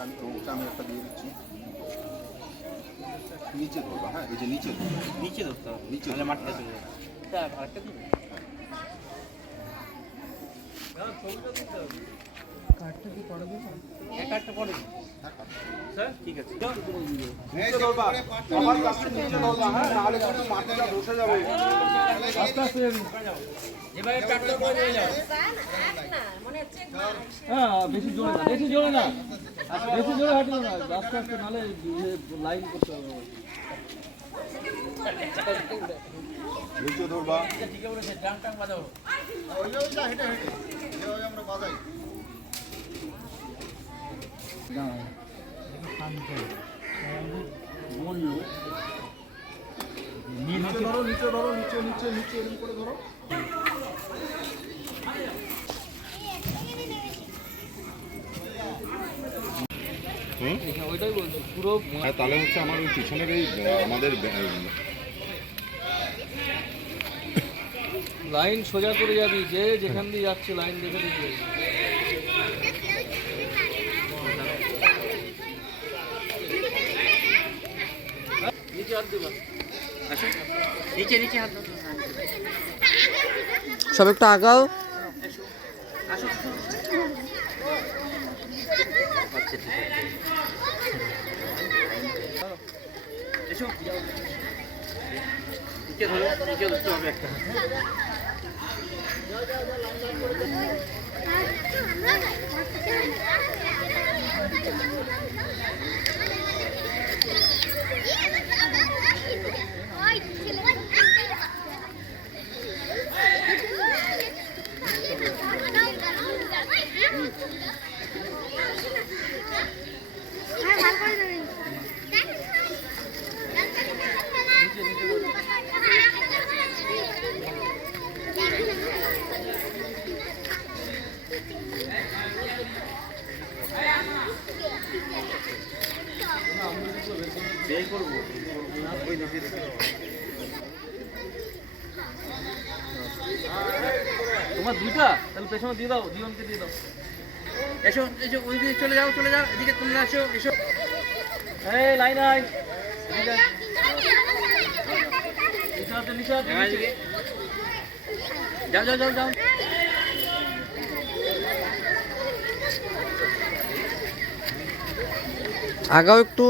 আমি একটা দিয়ে দিচ্ছি, নিচে ধরবা। হ্যাঁ, এই যে নিচে নিচে ধরতে হবে, নিচে তাহলে মাটিটা চলে যাবে। আরেকটা দিবে, কাঠটা কি পড়ে দেবো? এক কাঠটা পড়ে দিই স্যার, ঠিক আছে। নিচে ধরবা, আবার আস্তে নিচে ধরবা। হ্যাঁ, নাহলে কিন্তু মাটিটা বসে যাবে। আস্তে আস্তে এবারে কাঠটা পড়ে যাবে। হ্যাঁ, বেশি জোরে না, বেশি জোরে না, বেশি জোরে হাঁটলো না, আস্তে আস্তে, নাহলে লাইন করতে হবে। নিচে ধরবা। ঠিক আছে, ডাং টাং বাজাও। আমরা বাজাই। নিচে ধরো, নিচে ধরো, নিচে নিচে নিচে এরকম করে ধরো। ওইটাই বলছি পুরো। তাহলে হচ্ছে আমার ওই পিছনের এই আমাদের লাইন সোজা করে যাবি, যে যেখান দিয়ে যাচ্ছে লাইন দেখে দেখে। নিচে হাত দিবা, নিচে নিচে হাত দাও সব একটু আগাও। আসো, এসো, নিচে ধরো, নিচে ধরতে হবে একটা। তোমার দুইটা, তাহলে পেছনে দিয়ে দাও, জীবনকে দিয়ে দাও। এসো এসো, ওই দিকে চলে যাও, চলে যাও, এদিকে তোমরা আসো, এসো। এই লাইন আই, যাও যাও যাও যাও। আগাও একটু।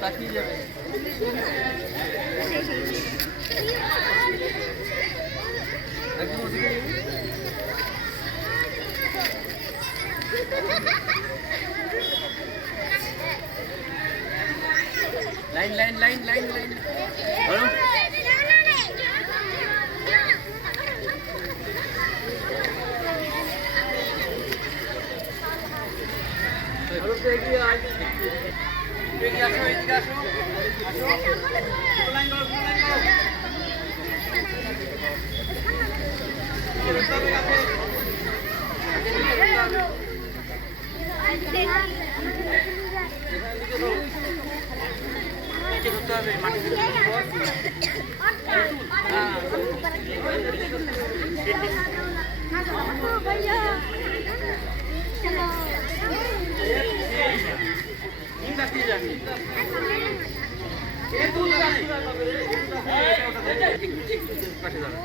তাকিয়ে যাবে। একদম ওদিকে line line line line line ধরো। এগিয়ে আসো, এদিকে আসো, আসো, লাইন করো, লাইন করো। নিচে ধরতে হবে, মাটি পাশে যাবে।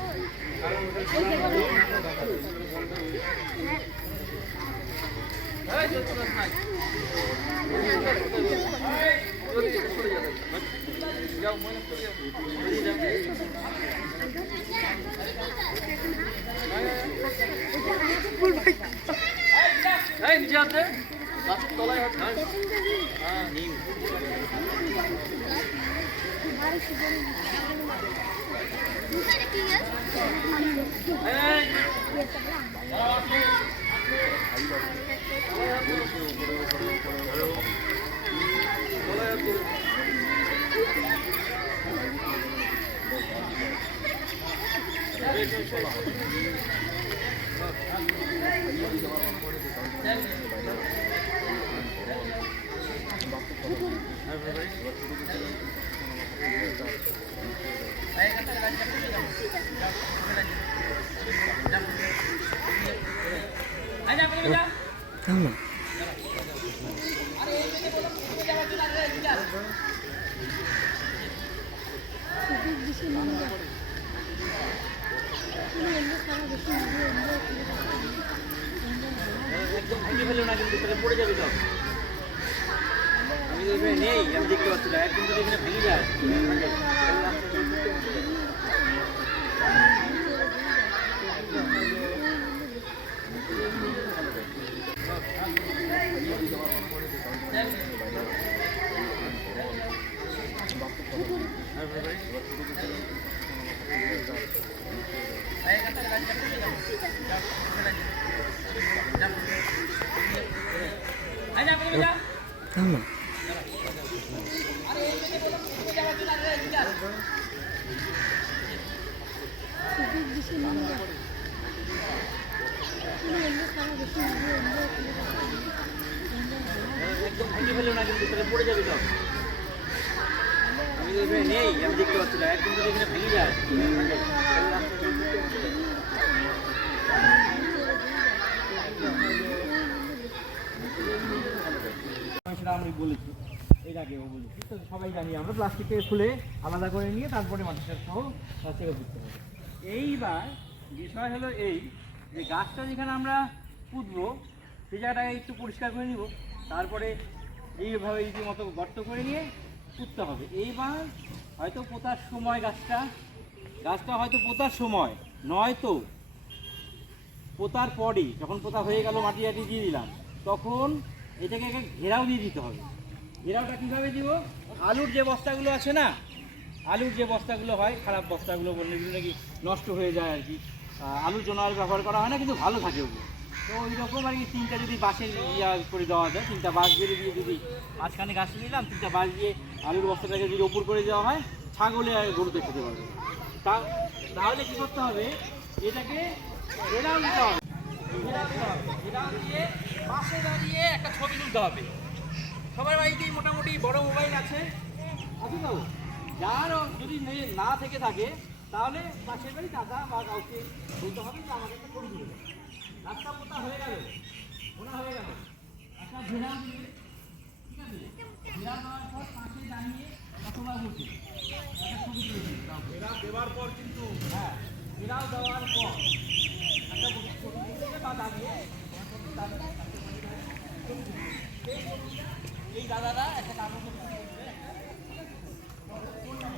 যাও, মনে করে যাও। এই নিচে হাতে, গাছের তলায় হাত। হ্যাঁ, নিম। না একদম ভেঙে ফেলো না কিন্তু তাহলে পড়ে যাবে সব। আমি তো এখানে নেই, আমি দেখতে পাচ্ছি না, একদম যদি এখানে ভেঙে যায় থাম না। একদম ভেঙে ফেলো না কিন্তু তাহলে পড়ে যাবে সব। আমি তো এখানে নেই, আমি দেখতে পাচ্ছি না, একদম যদি এখানে ভেঙে যায় সেটা আমি বলেছি, এর আগেও বলেছি, তো সবাই জানি আমরা প্লাস্টিকের খুলে আলাদা করে নিয়ে তারপরে মাটিটা সহ প্লাস্টিকে দিতে হবে। এইবার বিষয় হলো এই যে গাছটা যেখানে আমরা পুঁতবো সেই জায়গাটাকে একটু পরিষ্কার করে নিব, তারপরে এইভাবে রীতিমতো গর্ত করে নিয়ে পুঁততে হবে। এইবার হয়তো পোঁতার সময় গাছটা হয়তো পোঁতার সময় নয়তো পোঁতার পরই, যখন পোঁতা হয়ে গেল মাটি দিয়ে দিলাম, তখন এটাকে একটা ঘেরাও দিয়ে দিতে হবে। ঘেরাওটা কীভাবে দিব? আলুর যে বস্তাগুলো আছে না, আলুর যে বস্তাগুলো হয়, খারাপ বস্তাগুলো বললে এগুলো নাকি নষ্ট হয়ে যায় আর কি, আলুর জন্য আর ব্যবহার করা হয় না, কিন্তু ভালো থাকে ওগুলো। তো ওই রকম আর কি 3টা যদি বাঁশের করে দেওয়া যায়, 3টা বাঁশ বেরিয়ে দিয়ে যদি মাঝখানে গাছ নিলাম, 3টা বাঁশ দিয়ে আলুর বস্তাটাকে যদি ওপর করে দেওয়া হয়, ছাগলে আর গরুতে খেতে পারবে। তাহলে কী করতে হবে? এটাকে ঘেরাও দিতে হবে, ঘেরাও দিয়ে পাশে দাঁড়িয়ে একটা ছবি তুলতে হবে। সবার বাড়িতেই মোটামুটি বড় মোবাইল আছে তো, যার যদি না থেকে থাকে তাহলে পাশের বাড়ি দাদা বা কাউকে বলতে হবে যে আমাকে একটা ছবি তুলে দেবে। রাস্তা পোতা হয়ে গেল, ওনা হয়ে গেল, একটা ঘেরাও দিলে, ঠিক আছে, ঘেরাও দেওয়ার পর পাশে দাঁড়িয়ে অথবা বসে একটা ছবি তুলে দেবে। ঘেরাও দেওয়ার পর কিন্তু ঘেরাও দেওয়ার পর একটা ছবি তুলে বা দাঁড়িয়ে এই দাদারা একটা কাগজ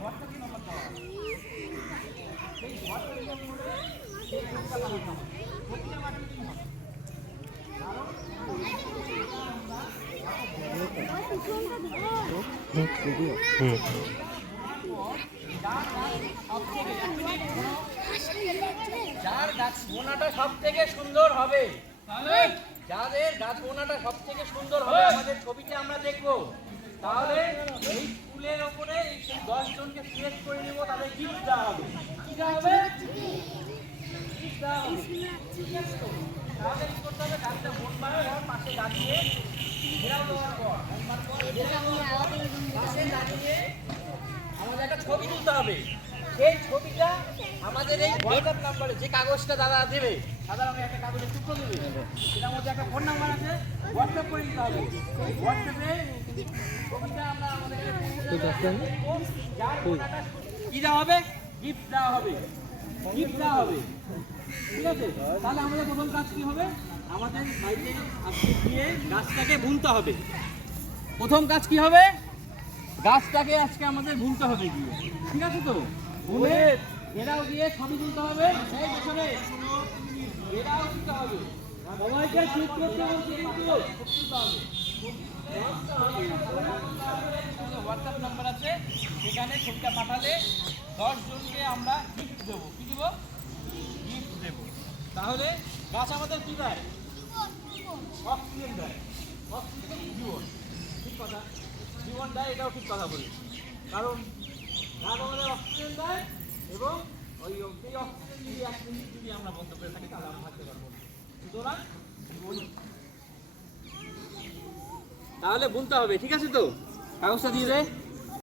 ঘরটা কি নম্বর দেওয়া হবে, সেই ঘরটা কি নম্বর সেই ছবিটা লাগাতে হবে। ছবিটা মাটি কি হবে? যার গাছ বোনাটা সব থেকে সুন্দর হবে, যাদের গাছ বোনাটা সব থেকে সুন্দর হবে, আমাদের ছবিতে আমরা দেখবো, তাহলে এই ফুলের ওপরে এই 10 জনকে সিলেক্ট করে নেবো, তাদের গিফট দেওয়া হবে। কি দেওয়া হবে? গিফট দেওয়া হবে। ঠিক আছে তো? তাহলে কি করতে হবে? গাছটা বোনবার পর পাশে দাঁড়িয়ে ঘেরাও দেওয়ার পর পাশে দাঁড়িয়ে আমাদের একটা ছবি তুলতে হবে। সেই ছবিটা আমাদের এই হোয়াটসঅ্যাপ নাম্বারে যে কাগজটা দাদা দেবে, দাদা আমি একটা কাগজের টুকরো দেবে, এটার মধ্যে একটা ফোন নাম্বার আছে, হোয়াটসঅ্যাপ করে দিতে হবে। হোয়াটসঅ্যাপে ছবিটা আমরা আমাদের কি দেওয়া হবে? গিফট দেওয়া হবে, গিফট দেওয়া হবে। ঠিক আছে, তাহলে আমাদের প্রথম কাজ কি হবে? আমাদের বাড়িতে আজকে গিয়ে গাছটাকে বুনতে হবে। প্রথম কাজ কি হবে? গাছটাকে আজকে আমাদের বুনতে হবে গিয়ে, ঠিক আছে তো? বুনে ঘেরাও দিয়ে ছবি তুলতে হবে, সেই পেছনে ঘেরাও দিতে হবে, সবাইকে চুপ করতে বলছি কিন্তু হোয়াটসঅ্যাপ নাম্বার আছে, সেখানে ছবিটা পাঠালে 10 জনকে আমরা গিফট দেবো। কি দেবো? গিফট দেবো। তাহলে গাছ আমাদের কি দেয়? অক্সিজেন দেয়। অক্সিজেন জীবন, ঠিক কথা, জীবন দেয়, এটাও ঠিক কথা বলি। কারণ গাছ আমাদের অক্সিজেন দেয়, এবং ওই সেই অক্সিজেন যদি 1 মিনিট যদি আমরা বন্ধ করে থাকি তাহলে আমরা থাকতে পারবো না। সুতরাং তাহলে বুনতে হবে, ঠিক আছে তো? কাগজটা দিয়ে দে।